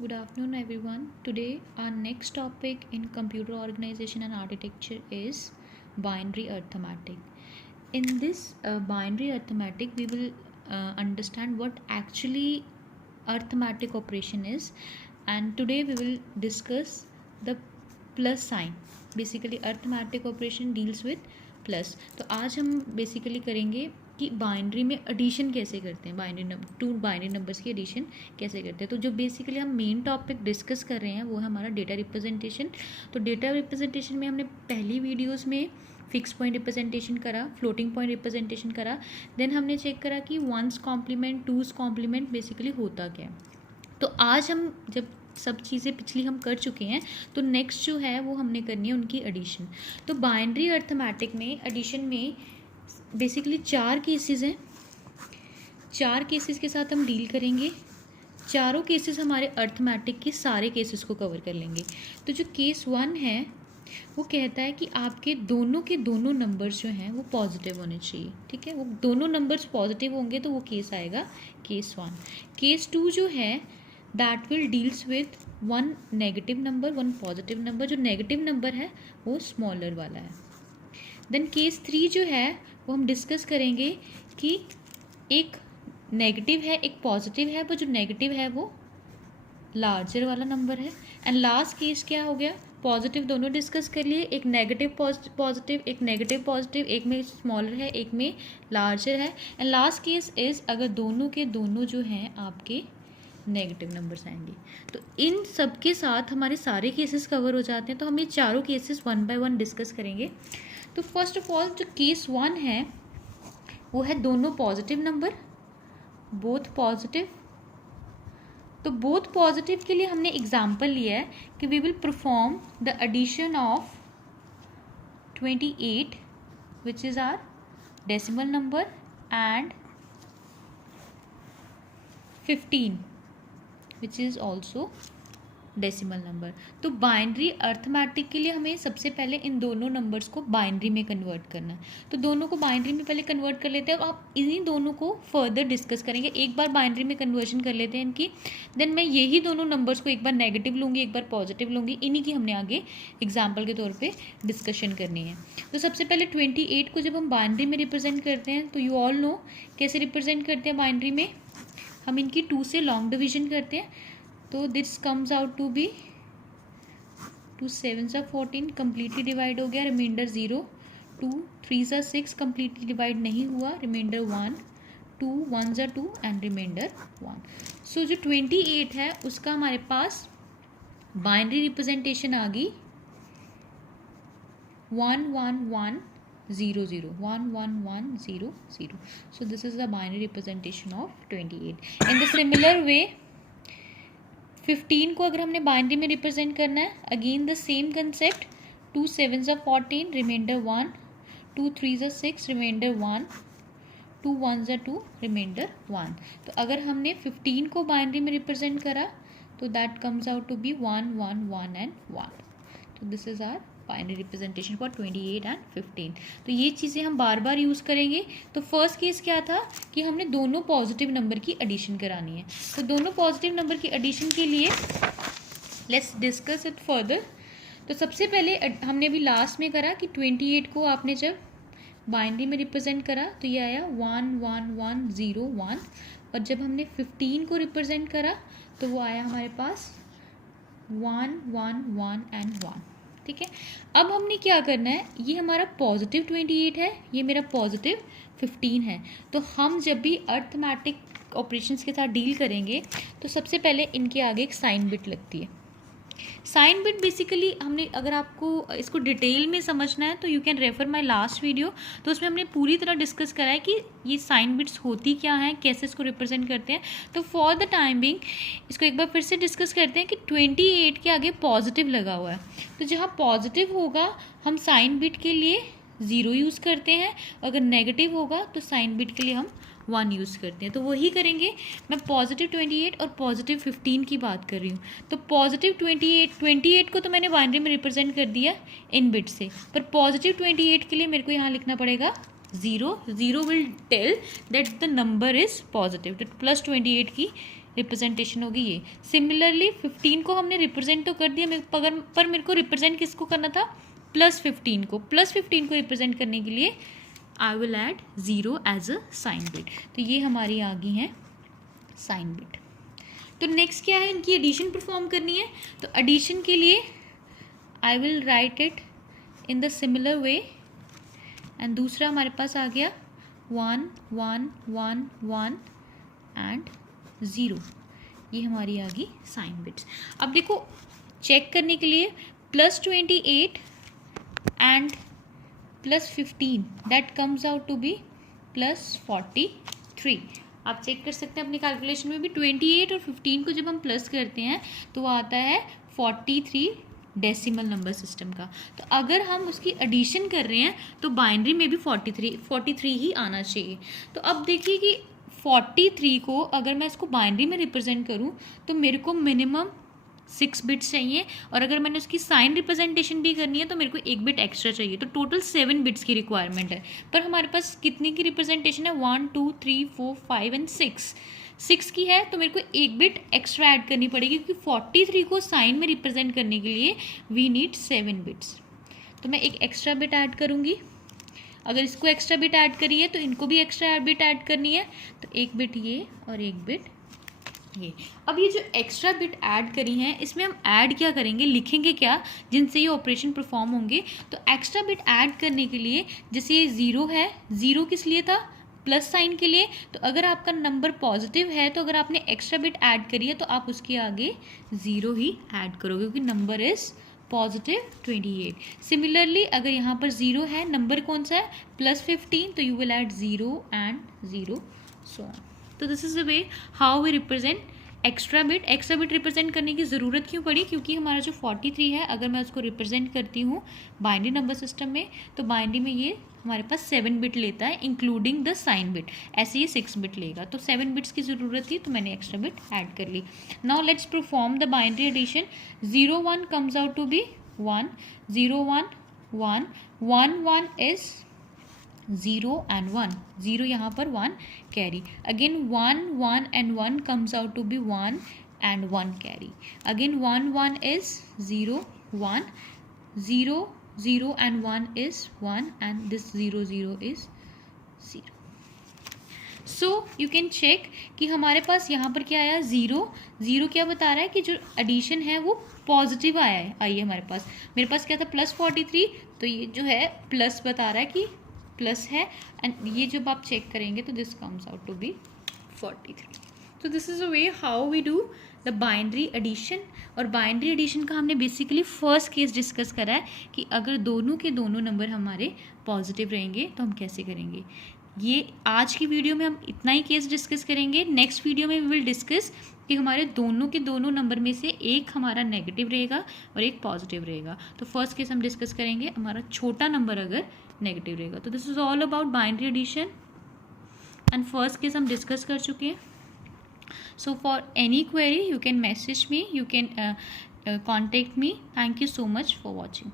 Good afternoon, everyone. Today, our next topic in computer organization and architecture is binary arithmetic. In this binary arithmetic, we will understand what actually arithmetic operation is, and today we will discuss the plus sign. Basically, arithmetic operation deals with plus. तो आज हम basically करेंगे कि binary में addition कैसे करते हैं, to binary numbers की एडिशन कैसे करते हैं. तो जो बेसिकली हम मेन टॉपिक डिस्कस कर रहे हैं वो है हमारा डेटा रिप्रेजेंटेशन. तो डेटा रिप्रेजेंटेशन में हमने पहली वीडियोस में फिक्स पॉइंट रिप्रेजेंटेशन करा, फ्लोटिंग पॉइंट रिप्रेजेंटेशन करा, देन हमने चेक करा कि one's complement two's complement basically होता क्या है. तो आज हम जब सब चीज़ें पिछली हम कर चुके हैं तो नेक्स्ट जो है वो हमने करनी है उनकी एडिशन. तो बाइनरी अर्थमेटिक में एडिशन में बेसिकली 4 केसेस हैं. 4 केसेस के साथ हम डील करेंगे. चारों केसेस हमारे अर्थमेटिक के सारे केसेस को कवर कर लेंगे. तो जो केस 1 है वो कहता है कि आपके दोनों के दोनों नंबर्स जो हैं वो पॉजिटिव होने चाहिए. ठीक है, वो दोनों नंबर्स पॉजिटिव होंगे तो वो केस आएगा केस 1. केस 2 जो है that will deals with one negative number one positive number. जो नेगेटिव नंबर है वो स्मॉलर वाला है. देन केस 3 जो है वो हम डिस्कस करेंगे कि एक नेगेटिव है एक पॉजिटिव है, पर जो नेगेटिव है वो लार्जर वाला नंबर है. एंड लास्ट केस क्या हो गया, पॉजिटिव दोनों डिस्कस कर लिए, एक नेगेटिव पॉजिटिव एक नेगेटिव पॉजिटिव, एक में स्मॉलर है एक में लार्जर है. एंड लास्ट केस इज़ अगर दोनों के दोनों जो हैं आपके नेगेटिव नंबर्स आएंगे. तो इन सब के साथ हमारे सारे केसेस कवर हो जाते हैं. तो हम ये चारों cases one by one discuss करेंगे. तो फर्स्ट ऑफ ऑल जो केस 1 है वो है दोनों पॉजिटिव नंबर, बोथ पॉजिटिव. तो बोथ पॉजिटिव के लिए हमने एग्जाम्पल लिया है कि we will perform the addition of 28 which is our decimal number and 15 which is also decimal number. तो बाइनरी अर्थमेटिक के लिए हमें सबसे पहले इन दोनों नंबर्स को बाइनरी में कन्वर्ट करना है. तो दोनों को बाइनरी में पहले कन्वर्ट कर लेते हैं. अब आप इन्हीं दोनों को फर्दर डिस्कस करेंगे. एक बार बाइनरी में कन्वर्जन कर लेते हैं इनकी, देन मैं यही दोनों नंबर्स को एक बार नेगेटिव लूँगी एक बार पॉजिटिव लूँगी. इन्हीं की हमने आगे एग्जाम्पल के तौर पर डिस्कशन करनी है. तो सबसे पहले 28 को जब हम बाइनरी में रिप्रेजेंट करते हैं तो यू ऑल नो कैसे रिप्रेजेंट करते हैं बाइनरी में. हम इनकी 2 से लॉन्ग डिवीजन करते हैं. तो this comes out to be 2 7 14 completely divide हो गया, रिमाइंडर 0. 2 3 6 कम्प्लीटली डिवाइड नहीं हुआ, रिमाइंडर 1. 2 1 2 and reminder 1. सो जो 28 है उसका हमारे पास बाइनरी रिप्रेजेंटेशन आ गई 1 1 1 0 0 1 1 1 0 0. So this is the binary representation of 28. In the similar way 15 को अगर हमने बाइनरी में रिप्रेजेंट करना है, again the same concept. 2 7 14 remainder 1. 2 3 6 remainder 1. 2 1 2 remainder 1. तो अगर हमने 15 को बाइनरी में रिप्रेजेंट करा तो that comes out to be 1 1 1 and 1. तो this is our binary representation for 28 and 15. तो ये चीज़ें हम बार बार यूज़ करेंगे. तो फर्स्ट केस क्या था कि हमने दोनों पॉजिटिव नंबर की एडिशन करानी है. तो दोनों पॉजिटिव नंबर की एडिशन के लिए लेट्स डिस्कस इट फर्दर. तो सबसे पहले हमने अभी लास्ट में करा कि 28 को आपने जब बाइनरी में रिप्रेजेंट करा तो ये आया 1 1 1 0 1. और जब हमने 15 को रिप्रेजेंट करा तो वो आया हमारे पास 1 1 1 एंड 1. ठीक है, अब हमने क्या करना है, ये हमारा पॉजिटिव 28 है, ये मेरा पॉजिटिव 15 है. तो हम जब भी अर्थमेटिक ऑपरेशंस के साथ डील करेंगे तो सबसे पहले इनके आगे एक साइन बिट लगती है. साइन बिट बेसिकली हमने, अगर आपको इसको डिटेल में समझना है तो you can refer my last video. तो उसमें हमने पूरी तरह डिस्कस करा है कि ये साइन बिट्स होती क्या हैं, कैसे इसको रिप्रेजेंट करते हैं. तो फॉर द टाइम बिंग इसको एक बार फिर से डिस्कस करते हैं कि 28 के आगे पॉजिटिव लगा हुआ है. तो जहाँ पॉजिटिव होगा हम साइन बिट के लिए 0 यूज़ करते हैं, अगर नेगेटिव होगा तो साइन बिट के लिए हम 1 यूज़ करते हैं. तो वही करेंगे. मैं पॉजिटिव 28 और पॉजिटिव 15 की बात कर रही हूँ. तो पॉजिटिव 28 को तो मैंने बाइनरी में रिप्रेजेंट कर दिया इन बिट से, पर पॉजिटिव 28 के लिए मेरे को यहाँ लिखना पड़ेगा 0. 0 will tell that the number is positive. तो +28 की रिप्रेजेंटेशन होगी ये। सिमिलरली 15 को हमने रिप्रेजेंट तो कर दिया, पर मेरे को रिप्रेजेंट किसको करना था, +15 को। +15 को रिप्रेजेंट करने के लिए I will add 0 as a sign bit. तो ये हमारी आ गई हैं साइन बिट। तो नेक्स्ट क्या है, इनकी एडिशन परफॉर्म करनी है। तो एडिशन के लिए I will write it in the similar way. And दूसरा हमारे पास आ गया 1 1 1 1 एंड 0। ये हमारी आ गई साइन बिट्स। अब देखो चेक करने के लिए +28 and +15 that comes out to be +43। आप चेक कर सकते हैं अपनी कैलकुलेशन में भी। 28 और 15 को जब हम प्लस करते हैं तो वो आता है 43 डेसिमल नंबर सिस्टम का। तो अगर हम उसकी एडिशन कर रहे हैं तो बाइनरी में भी 43 ही आना चाहिए। तो अब देखिए कि 43 को अगर मैं इसको बाइनरी में रिप्रेजेंट करूं तो मेरे को मिनिमम 6 बिट्स चाहिए, और अगर मैंने उसकी साइन रिप्रेजेंटेशन भी करनी है तो मेरे को 1 बिट एक्स्ट्रा चाहिए। तो टोटल 7 बिट्स की रिक्वायरमेंट है। पर हमारे पास कितनी की रिप्रेजेंटेशन है, 1 2 3 4 5 एंड 6 की है। तो मेरे को 1 बिट एक्स्ट्रा ऐड करनी पड़ेगी, क्योंकि 43 को साइन में रिप्रेजेंट करने के लिए वी नीड 7 बिट्स। तो मैं एक एक्स्ट्रा बिट ऐड करूँगी। अगर इसको एक्स्ट्रा बिट ऐड करी है तो इनको भी एक्स्ट्रा बिट ऐड करनी है। तो 1 बिट ये और 1 बिट ये। अब ये जो एक्स्ट्रा बिट ऐड करी हैं इसमें हम ऐड क्या करेंगे, लिखेंगे क्या जिनसे ये ऑपरेशन परफॉर्म होंगे। तो एक्स्ट्रा बिट ऐड करने के लिए जैसे ये 0 है, 0 किस लिए था, प्लस साइन के लिए। तो अगर आपका नंबर पॉजिटिव है तो अगर आपने एक्स्ट्रा बिट ऐड करी है तो आप उसके आगे 0 ही ऐड करोगे, क्योंकि नंबर इज +28। सिमिलरली अगर यहाँ पर 0 है, नंबर कौन सा है, +15, तो you will add 0 and 0 so on. तो this is the way how we represent extra bit. Extra bit represent करने की ज़रूरत क्यों पड़ी, क्योंकि हमारा जो 43 है अगर मैं उसको रिप्रेजेंट करती हूँ बाइनरी नंबर सिस्टम में तो बाइनरी में ये हमारे पास 7 बिट लेता है इंक्लूडिंग द साइन बिट। ऐसे ये 6 बिट लेगा। तो 7 बिट्स की ज़रूरत थी तो मैंने एक्स्ट्रा बिट ऐड कर ली। Now let's perform the binary addition. 0 1 comes out to be 1, 0 1 1 1 1 is 0 and 1, 0 यहाँ पर 1 carry. Again 1 1 and 1 comes out to be 1 and 1 carry. Again 1 1 is 0 1, 0 0 and 1 is 1 and this 0 0 is 0. So you can check कि हमारे पास यहाँ पर क्या आया, 0 0 क्या बता रहा है कि जो एडिशन है वो पॉजिटिव आया है। आइए हमारे पास, मेरे पास क्या था +43, तो ये जो है प्लस बता रहा है कि प्लस है। एंड ये जब आप चेक करेंगे तो this comes out to be 43। तो this is a way how we do the binary addition. और बाइनरी एडिशन का हमने बेसिकली फर्स्ट केस डिस्कस करा है कि अगर दोनों के दोनों नंबर हमारे पॉजिटिव रहेंगे तो हम कैसे करेंगे। ये आज की वीडियो में हम इतना ही केस डिस्कस करेंगे। नेक्स्ट वीडियो में वी विल डिस्कस कि हमारे दोनों के दोनों नंबर में से एक हमारा नेगेटिव रहेगा और एक पॉजिटिव रहेगा। तो फर्स्ट केस हम डिस्कस करेंगे हमारा छोटा नंबर अगर नेगेटिव रहेगा। तो this is all about binary addition and first case हम डिस्कस कर चुके हैं। So for any query you can message me, you can contact me. Thank you so much for watching.